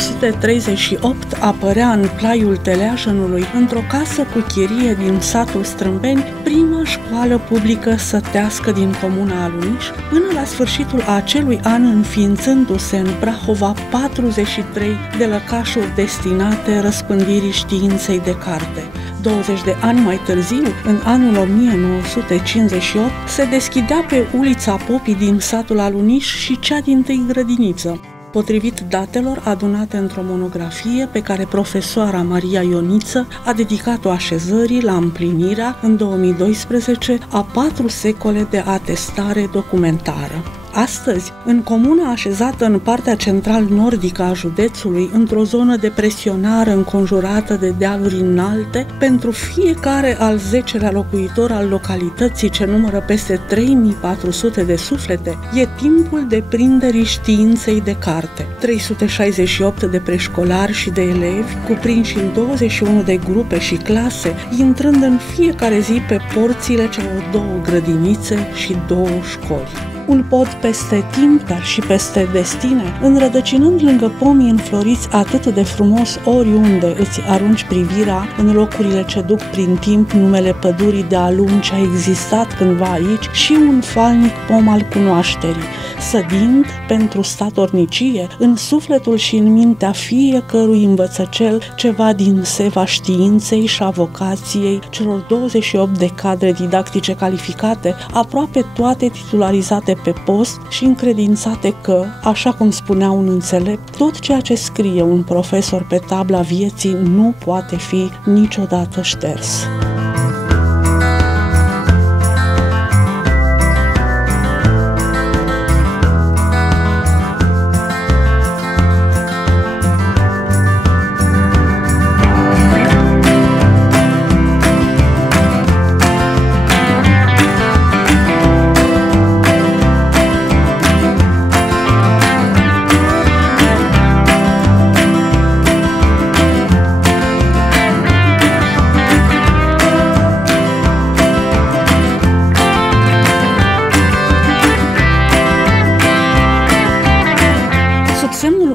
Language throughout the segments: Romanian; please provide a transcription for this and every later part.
1838 apărea în plaiul Teleajenului, într-o casă cu chirie din satul Strâmbeni, prima școală publică sătească din comuna Aluniș, până la sfârșitul acelui an înființându-se în Prahova 43 de lăcașuri destinate răspândirii științei de carte. 20 de ani mai târziu, în anul 1958, se deschidea pe ulița Popii din satul Aluniș și cea dintâi grădiniță. Potrivit datelor adunate într-o monografie pe care profesoara Maria Ioniță a dedicat-o așezării la împlinirea, în 2012, a 4 secole de atestare documentară. Astăzi, în comuna așezată în partea central-nordică a județului, într-o zonă depresionară înconjurată de dealuri înalte, pentru fiecare al 10-lea locuitor al localității, ce numără peste 3400 de suflete, e timpul deprinderii științei de carte. 368 de preșcolari și de elevi, cuprinși în 21 de grupe și clase, intrând în fiecare zi pe porțile celor 2 grădinițe și 2 școli. Un pod peste timp, dar și peste destine, înrădăcinând lângă pomii înfloriți atât de frumos oriunde îți arunci privirea, în locurile ce duc prin timp numele pădurii de alun ce a existat cândva aici, și un falnic pom al cunoașterii, sădind, pentru statornicie, în sufletul și în mintea fiecărui învățăcel ceva din seva științei și a vocației celor 28 de cadre didactice calificate, aproape toate titularizate pe post și încredințate că, așa cum spunea un înțelept, tot ceea ce scrie un profesor pe tabla vieții nu poate fi niciodată șters.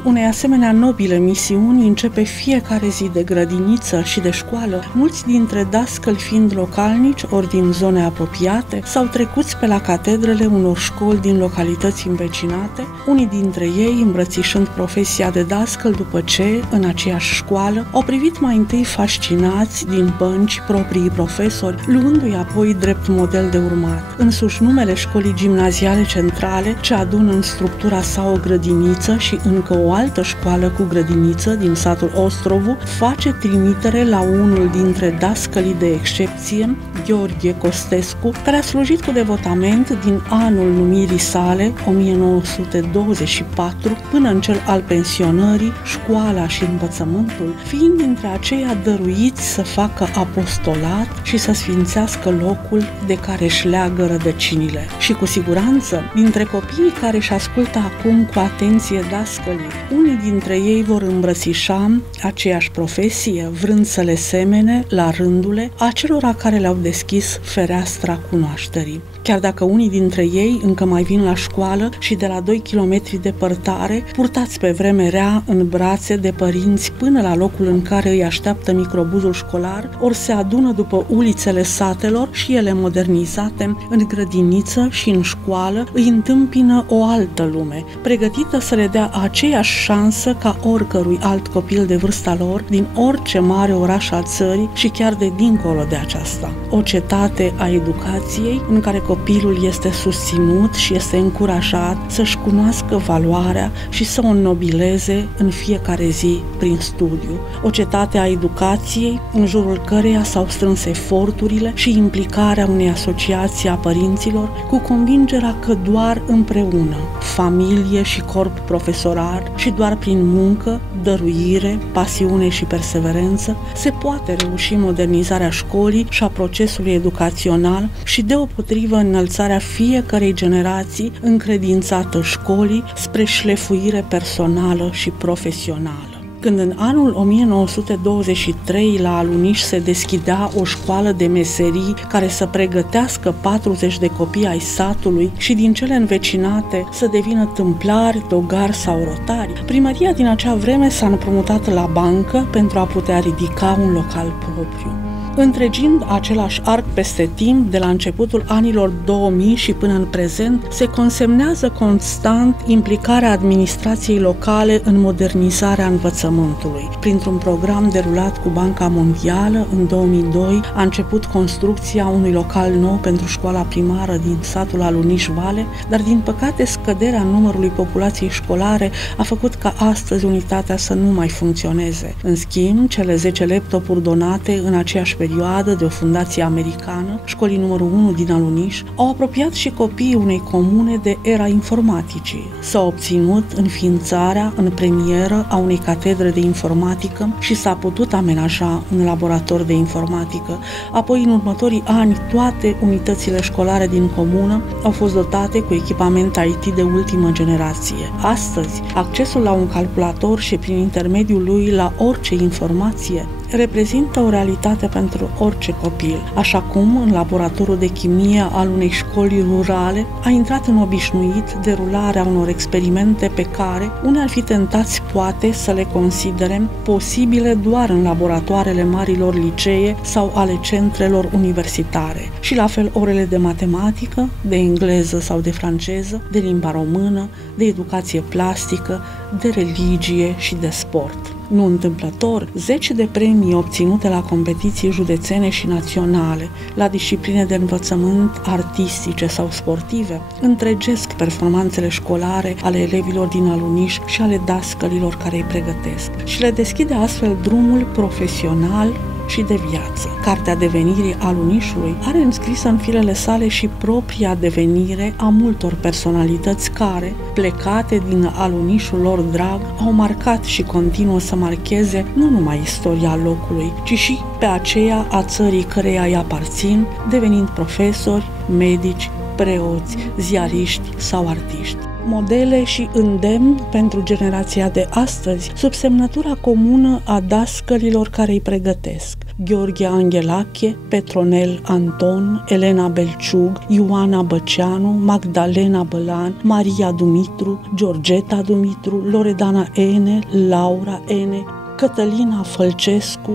Unei asemenea nobile misiuni începe fiecare zi de grădiniță și de școală, mulți dintre dascăli fiind localnici ori din zone apropiate sau trecuți pe la catedrele unor școli din localități învecinate, unii dintre ei îmbrățișând profesia de dascăl după ce, în aceeași școală, au privit mai întâi fascinați din bănci proprii profesori, luându-i apoi drept model de urmat. Însuși numele școlii gimnaziale centrale, ce adună în structura sa o grădiniță și încă o altă școală cu grădiniță din satul Ostrovu, face trimitere la unul dintre dascălii de excepție, Gheorghe Costescu, care a slujit cu devotament din anul numirii sale, 1924, până în cel al pensionării, școala și învățământul, fiind dintre aceia dăruiți să facă apostolat și să sfințească locul de care își leagă rădăcinile. Și cu siguranță, dintre copiii care își ascultă acum cu atenție dascălii, unii dintre ei vor îmbrățișa aceeași profesie, vrând să le semene, la rândule, acelora care le-au deschis fereastra cunoașterii. Chiar dacă unii dintre ei încă mai vin la școală și de la 2 kilometri departare, purtați pe vreme rea în brațe de părinți până la locul în care îi așteaptă microbuzul școlar, ori se adună după ulițele satelor și ele modernizate, în grădiniță și în școală îi întâmpină o altă lume, pregătită să le dea aceeași șansă ca oricărui alt copil de vârsta lor din orice mare oraș al țării și chiar de dincolo de aceasta. O cetate a educației în care copilul este susținut și este încurajat să-și cunoască valoarea și să o înnobileze în fiecare zi prin studiu. O cetate a educației în jurul căreia s-au strâns eforturile și implicarea unei asociații a părinților cu convingerea că doar împreună, familie și corp profesoral și doar prin muncă, dăruire, pasiune și perseverență se poate reuși modernizarea școlii și a procesului educațional și deopotrivă înălțarea fiecărei generații încredințată școlii spre șlefuire personală și profesională. Când în anul 1923 la Aluniș se deschidea o școală de meserii care să pregătească 40 de copii ai satului și din cele învecinate să devină tâmplari, dogari sau rotari, primăria din acea vreme s-a împrumutat la bancă pentru a putea ridica un local propriu. Întregind același arc peste timp, de la începutul anilor 2000 și până în prezent, se consemnează constant implicarea administrației locale în modernizarea învățământului. Printr-un program derulat cu Banca Mondială, în 2002 a început construcția unui local nou pentru școala primară din satul Aluniș Vale, dar din păcate scăderea numărului populației școlare a făcut ca astăzi unitatea să nu mai funcționeze. În schimb, cele 10 laptopuri donate în aceeași perioadă de o fundație americană, școlii numărul 1 din Aluniș, au apropiat și copiii unei comune de era informaticii. S-a obținut înființarea în premieră a unei catedre de informatică și s-a putut amenaja un laborator de informatică. Apoi, în următorii ani, toate unitățile școlare din comună au fost dotate cu echipament IT de ultimă generație. Astăzi, accesul la un calculator și prin intermediul lui la orice informație reprezintă o realitate pentru orice copil, așa cum în laboratorul de chimie al unei școli rurale a intrat în obișnuit derularea unor experimente pe care unii ar fi tentați poate să le considerem posibile doar în laboratoarele marilor licee sau ale centrelor universitare. Și la fel orele de matematică, de engleză sau de franceză, de limba română, de educație plastică, de religie și de sport. Nu întâmplător, 10 de premii obținute la competiții județene și naționale, la discipline de învățământ artistice sau sportive, întregesc performanțele școlare ale elevilor din Aluniș și ale dascălilor care îi pregătesc și le deschide astfel drumul profesional și de viață. Cartea devenirii Alunișului are înscrisă în firele sale și propria devenire a multor personalități care, plecate din Alunișul lor drag, au marcat și continuă să marcheze nu numai istoria locului, ci și pe aceea a țării căreia îi aparțin, devenind profesori, medici, preoți, ziariști sau artiști. Modele și îndemn pentru generația de astăzi, sub semnătura comună a dascălilor care îi pregătesc: Gheorghe Anghelache, Petronel Anton, Elena Belciug, Ioana Băceanu, Magdalena Bălan, Maria Dumitru, Georgeta Dumitru, Loredana Ene, Laura Ene, Cătălina Fălcescu,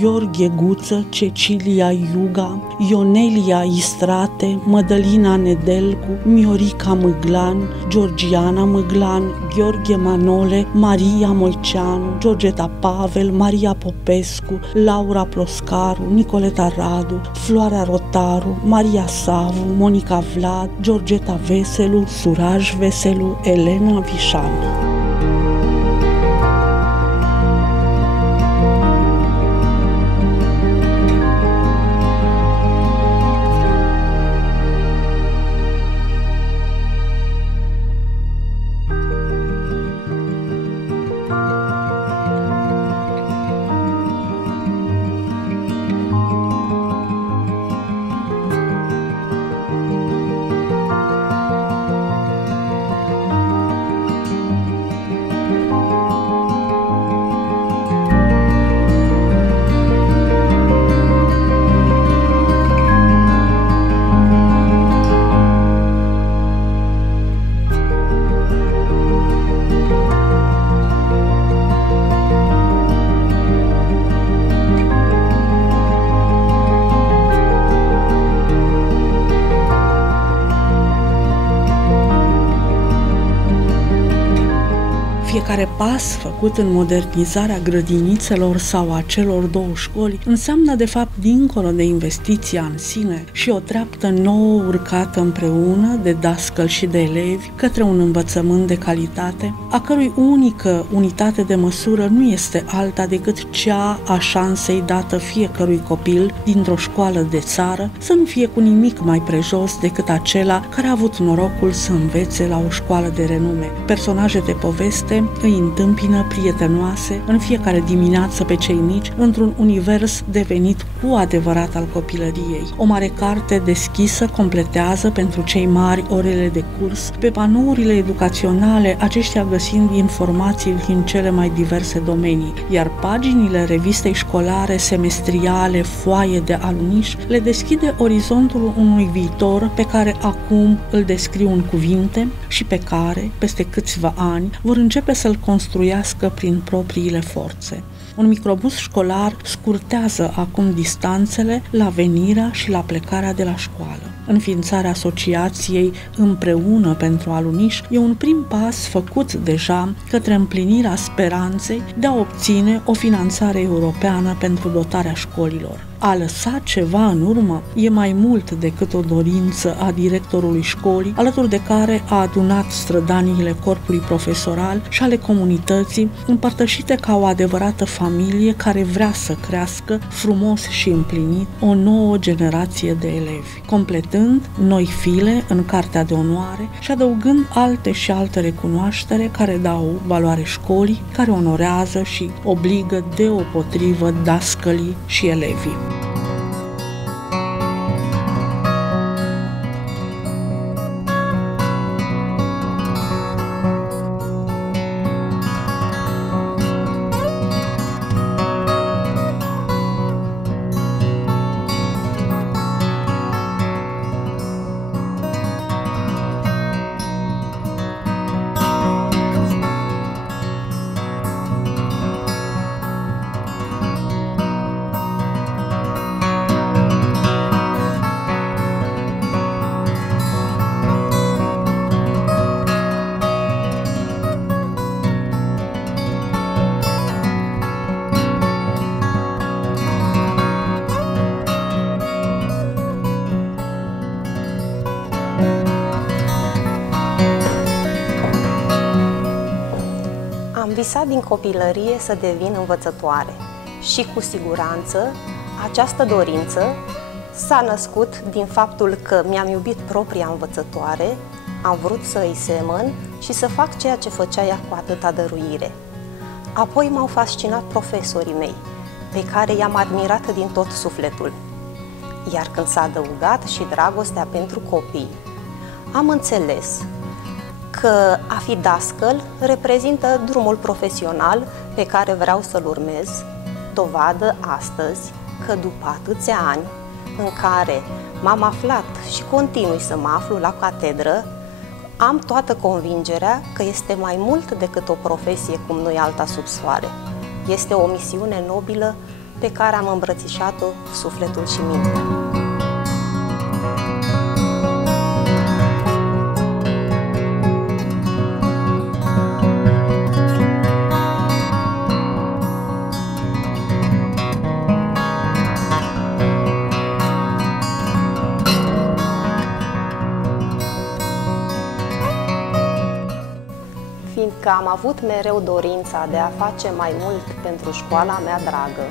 Gheorghe Guță, Cecilia Iuga, Ionelia Istrate, Mădălina Nedelcu, Miorica Mâglan, Georgiana Mâglan, Gheorghe Manole, Maria Moiceanu, Georgeta Pavel, Maria Popescu, Laura Ploscaru, Nicoleta Radu, Floarea Rotaru, Maria Savu, Monica Vlad, Georgeta Veselu, Suraj Veselu, Elena Vișan. Fiecare pas făcut în modernizarea grădinițelor sau a celor două școli înseamnă de fapt, dincolo de investiția în sine, și o treaptă nouă urcată împreună de dascăli și de elevi către un învățământ de calitate, a cărui unică unitate de măsură nu este alta decât cea a șansei dată fiecărui copil dintr-o școală de țară să nu fie cu nimic mai prejos decât acela care a avut norocul să învețe la o școală de renume. Personaje de poveste îi întâmpină prietenoase în fiecare dimineață pe cei mici într-un univers devenit cu adevărat al copilăriei. O mare carte deschisă completează pentru cei mari orele de curs, pe panourile educaționale aceștia găsind informații din cele mai diverse domenii, iar paginile revistei școlare semestriale Foaie de aluniș le deschide orizontul unui viitor pe care acum îl descriu în cuvinte și pe care, peste câțiva ani, vor începe să-l construiască prin propriile forțe. Un microbus școlar scurtează acum distanțele la venirea și la plecarea de la școală. Înființarea asociației Împreună pentru aluniș e un prim pas făcut deja către împlinirea speranței de a obține o finanțare europeană pentru dotarea școlilor. A lăsa ceva în urmă e mai mult decât o dorință a directorului școlii, alături de care a adunat strădaniile corpului profesoral și ale comunității, împărtășite ca o adevărată familie care vrea să crească frumos și împlinit o nouă generație de elevi, completând noi file în cartea de onoare și adăugând alte și alte recunoaștere care dau valoare școlii, care onorează și obligă deopotrivă dascălii și elevii. Am visat din copilărie să devin învățătoare și cu siguranță această dorință s-a născut din faptul că mi-am iubit propria învățătoare, am vrut să îi semăn și să fac ceea ce făcea ea cu atâta dăruire. Apoi m-au fascinat profesorii mei, pe care i-am admirat din tot sufletul. Iar când s-a adăugat și dragostea pentru copii, am înțeles că a fi dascăl reprezintă drumul profesional pe care vreau să-l urmez, dovadă astăzi că după atâția ani în care m-am aflat și continui să mă aflu la catedră, am toată convingerea că este mai mult decât o profesie cum nu-i alta sub soare. Este o misiune nobilă pe care am îmbrățișat-o sufletul și mintea. Fiindcă am avut mereu dorința de a face mai mult pentru școala mea dragă,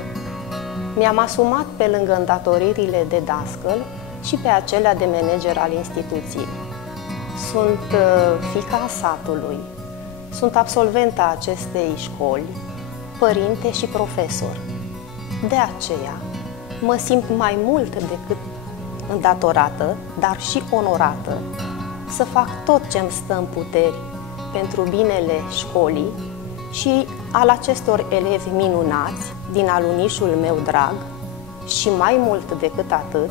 mi-am asumat pe lângă îndatoririle de dascăl și pe acelea de manager al instituției. Sunt fiica satului, sunt absolventa acestei școli, părinte și profesor. De aceea mă simt mai mult decât îndatorată, dar și onorată să fac tot ce-mi stă în puteri pentru binele școlii și al acestor elevi minunați din alunișul meu drag și mai mult decât atât,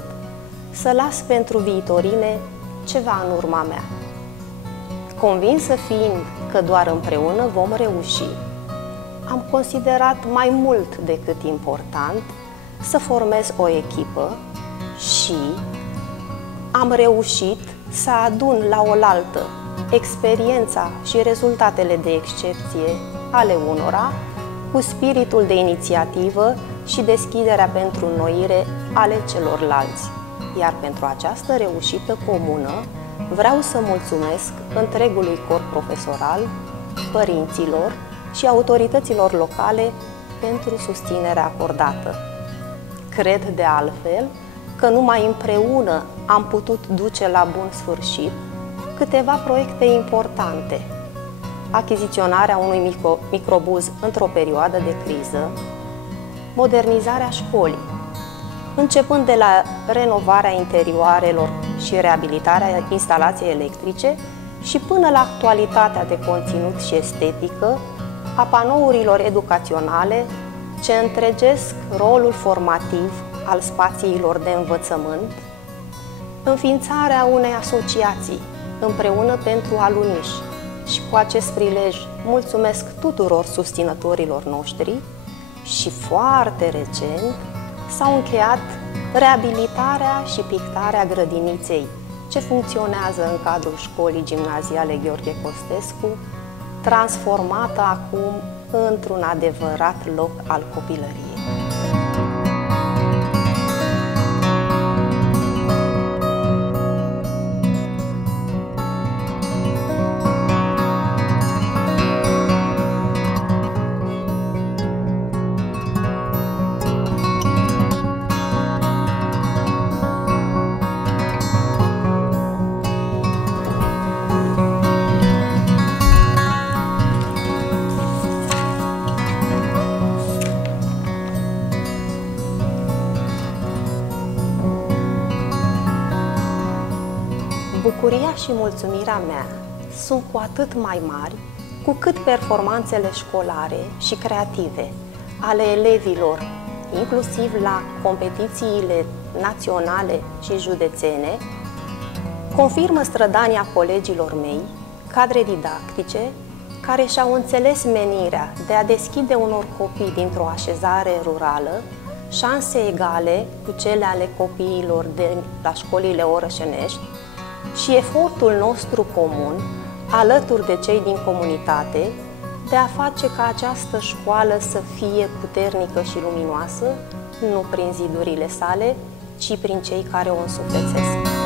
să las pentru viitorime ceva în urma mea. Convinsă fiind că doar împreună vom reuși, am considerat mai mult decât important să formez o echipă și am reușit să adun la oaltă experiența și rezultatele de excepție ale unora cu spiritul de inițiativă și deschiderea pentru înnoire ale celorlalți. Iar pentru această reușită comună vreau să mulțumesc întregului corp profesoral, părinților și autorităților locale pentru susținerea acordată. Cred de altfel că numai împreună am putut duce la bun sfârșit câteva proiecte importante, achiziționarea unui microbuz într-o perioadă de criză, modernizarea școlii, începând de la renovarea interioarelor și reabilitarea instalației electrice și până la actualitatea de conținut și estetică a panourilor educaționale ce întregesc rolul formativ al spațiilor de învățământ, înființarea unei asociații împreună pentru aluniși și cu acest prilej mulțumesc tuturor susținătorilor noștri și foarte recent s-au încheiat reabilitarea și pictarea grădiniței ce funcționează în cadrul școlii gimnaziale Gheorghe Costescu, transformată acum într-un adevărat loc al copilăriei. Bucuria și mulțumirea mea sunt cu atât mai mari cu cât performanțele școlare și creative ale elevilor, inclusiv la competițiile naționale și județene, confirmă strădania colegilor mei, cadre didactice, care și-au înțeles menirea de a deschide unor copii dintr-o așezare rurală șanse egale cu cele ale copiilor de la școlile orășenești și efortul nostru comun, alături de cei din comunitate, de a face ca această școală să fie puternică și luminoasă, nu prin zidurile sale, ci prin cei care o însuflețesc.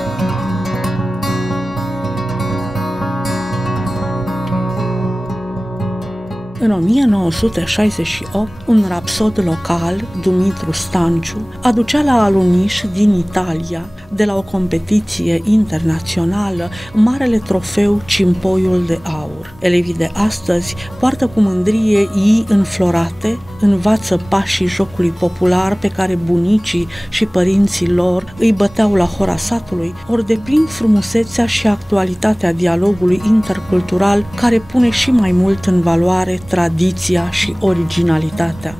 În 1968, un rapsod local, Dumitru Stanciu, aducea la aluniși din Italia, de la o competiție internațională, marele trofeu Cimpoiul de Aur. Elevii de astăzi poartă cu mândrie ii înflorate, învață pașii jocului popular pe care bunicii și părinții lor îi băteau la hora satului, ori deplin frumusețea și actualitatea dialogului intercultural care pune și mai mult în valoare tradiția și originalitatea.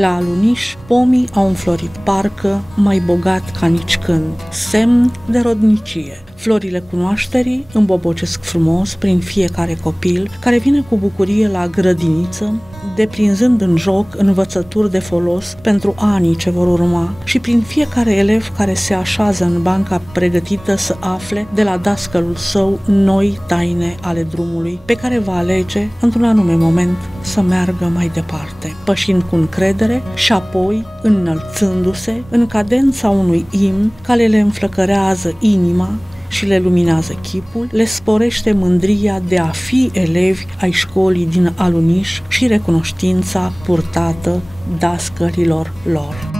La Aluniș, pomii au înflorit parcă mai bogat ca nici când, semn de rodnicie. Florile cunoașterii îmbobocesc frumos prin fiecare copil care vine cu bucurie la grădiniță, deprinzând în joc învățături de folos pentru anii ce vor urma și prin fiecare elev care se așează în banca pregătită să afle de la dascălul său noi taine ale drumului pe care va alege într-un anume moment să meargă mai departe, pășind cu încredere și apoi înălțându-se în cadența unui imn care le înflăcărează inima și le luminează chipul, le sporește mândria de a fi elevi ai școlii din Aluniș și recunoștința purtată dascărilor lor.